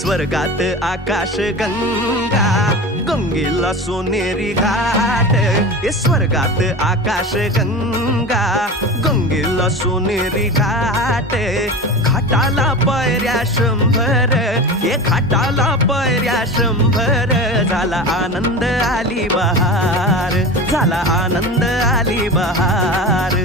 स्वर्गात आकाश गंगा, गंगेला सोनेरी घाट. हे स्वर्गात आकाश गंगा, गंगेला सोनेरी घाट. घाटाला पायऱ्या 100, हे घाटाला पायऱ्या 100. झाला आनंद आली बहार, झाला आनंद आली बहार.